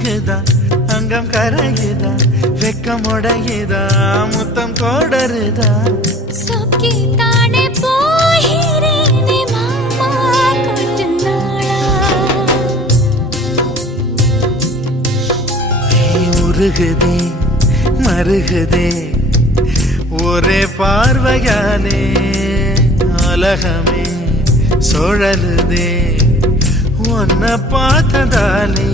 உருகுதா அங்கம் கரையுதா வெக்கம் உடையுதா முத்தம் கோடருதா சொக்கி தானே போகிறேனே மாமா கொஞ்ச நாளா உருகுதே மருகுதே ஒரே பார்வையாலே உலகமே சுழலுதே உன்னை பார்த்ததாலே